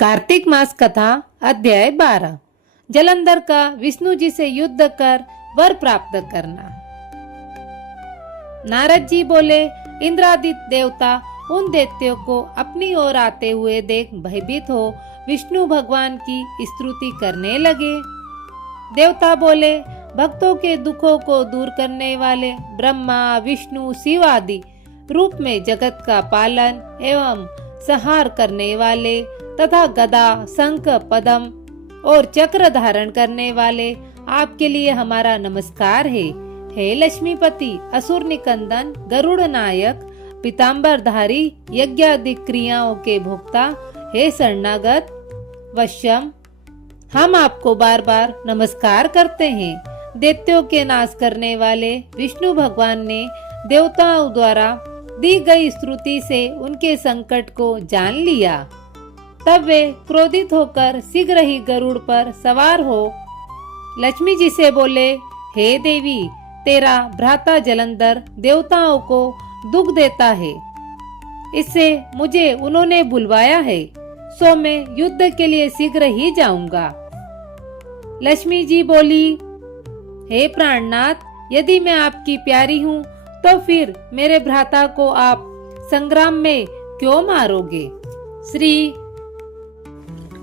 कार्तिक मास कथा अध्याय 12। जलंधर का विष्णु जी से युद्ध कर वर प्राप्त करना। नारद जी बोले, इंद्रादित्य देवता उन दैत्यों को अपनी ओर आते हुए देख भयभीत हो विष्णु भगवान की स्तुति करने लगे। देवता बोले, भक्तों के दुखों को दूर करने वाले ब्रह्मा विष्णु शिव आदि रूप में जगत का पालन एवं संहार करने वाले तथा गदा शंख पद्म और चक्र धारण करने वाले आपके लिए हमारा नमस्कार है। हे लक्ष्मीपति असुर निकंदन गरुड़ नायक पीताम्बरधारी यज्ञादि क्रियाओं के भोक्ता, हे शरणागत वश्यम, हम आपको बार बार नमस्कार करते हैं। दैत्यों के नाश करने वाले विष्णु भगवान ने देवताओं द्वारा दी गई स्तुति से उनके संकट को जान लिया। तब वे क्रोधित होकर शीघ्र ही गरुड़ पर सवार हो लक्ष्मी जी से बोले, हे देवी, तेरा भ्राता जलंधर देवताओं को दुख देता है, इससे मुझे उन्होंने बुलवाया है, सो मैं युद्ध के लिए शीघ्र ही जाऊंगा। लक्ष्मी जी बोली, हे प्राणनाथ, यदि मैं आपकी प्यारी हूँ तो फिर मेरे भ्राता को आप संग्राम में क्यों मारोगे? श्री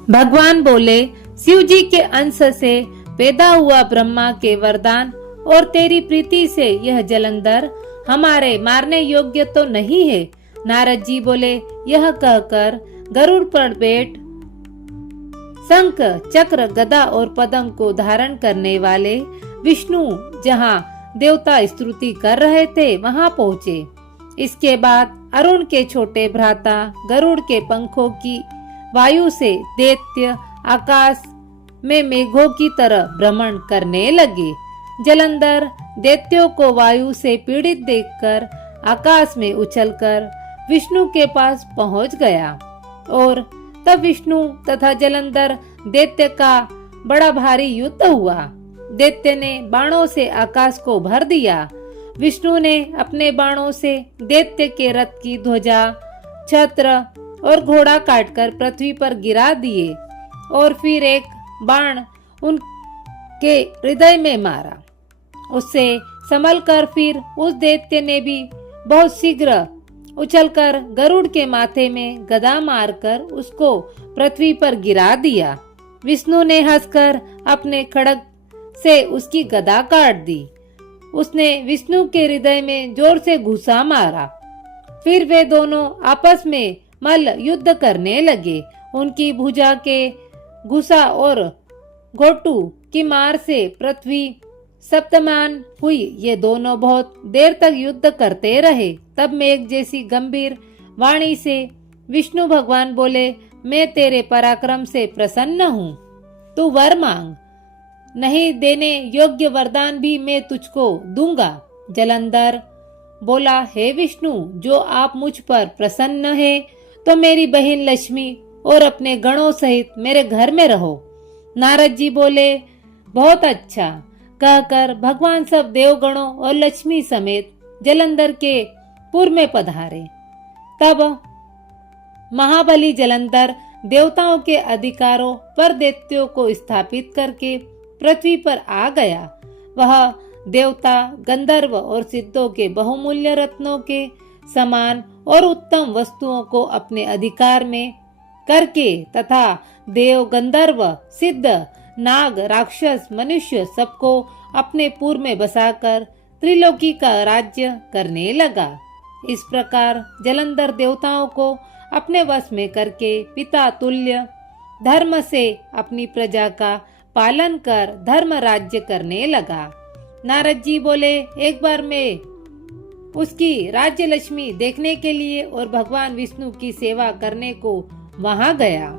भगवान बोले, शिव जी के अंश से पैदा हुआ ब्रह्मा के वरदान और तेरी प्रीति से यह जलंधर हमारे मारने योग्य तो नहीं है। नारद जी बोले, यह कहकर गरुड़ पर बैठ शंख चक्र गदा और पद्म को धारण करने वाले विष्णु जहाँ देवता स्तुति कर रहे थे वहां पहुँचे। इसके बाद अरुण के छोटे भ्राता गरुड़ के पंखों की वायु से दैत्य आकाश में मेघों की तरह भ्रमण करने लगे। जलंधर दैत्यों को वायु से पीड़ित देखकर आकाश में उछलकर विष्णु के पास पहुंच गया और तब विष्णु तथा जलंधर दैत्य का बड़ा भारी युद्ध हुआ। दैत्य ने बाणों से आकाश को भर दिया। विष्णु ने अपने बाणों से दैत्य के रथ की ध्वजा छत्र और घोड़ा काटकर पृथ्वी पर गिरा दिए और फिर एक बाण उनके हृदय में मारा। उससे संभलकर फिर उस दैत्य ने भी बहुत शीघ्र उछलकर गरुड़ के माथे में गदा मारकर उसको पृथ्वी पर गिरा दिया। विष्णु ने हंसकर अपने खड्ग से उसकी गदा काट दी। उसने विष्णु के हृदय में जोर से घुसा मारा। फिर वे दोनों आपस में मल्ल युद्ध करने लगे। उनकी भुजा के घुसा और घोटू की मार से पृथ्वी सप्तमान हुई। ये दोनों बहुत देर तक युद्ध करते रहे। तब मेघ जैसी गंभीर वाणी से विष्णु भगवान बोले, मैं तेरे पराक्रम से प्रसन्न हूँ, तू वर मांग, नहीं देने योग्य वरदान भी मैं तुझको दूंगा। जलंधर बोला, हे विष्णु, जो आप मुझ पर प्रसन्न है तो मेरी बहन लक्ष्मी और अपने गणों सहित मेरे घर में रहो। नारद जी बोले, बहुत अच्छा कहकर भगवान सब देवगणों और लक्ष्मी समेत जलंधर के पुर में पधारे। तब महाबली जलंधर देवताओं के अधिकारों पर दैत्यों को स्थापित करके पृथ्वी पर आ गया। वह देवता गंधर्व और सिद्धों के बहुमूल्य रत्नों के समान और उत्तम वस्तुओं को अपने अधिकार में करके तथा देव गंधर्व सिद्ध नाग राक्षस मनुष्य सबको अपने पुर में बसाकर त्रिलोकी का राज्य करने लगा। इस प्रकार जलंधर देवताओं को अपने वश में करके पिता तुल्य धर्म से अपनी प्रजा का पालन कर धर्म राज्य करने लगा। नारद जी बोले, एक बार मैं उसकी राज्य लक्ष्मी देखने के लिए और भगवान विष्णु की सेवा करने को वहां गया।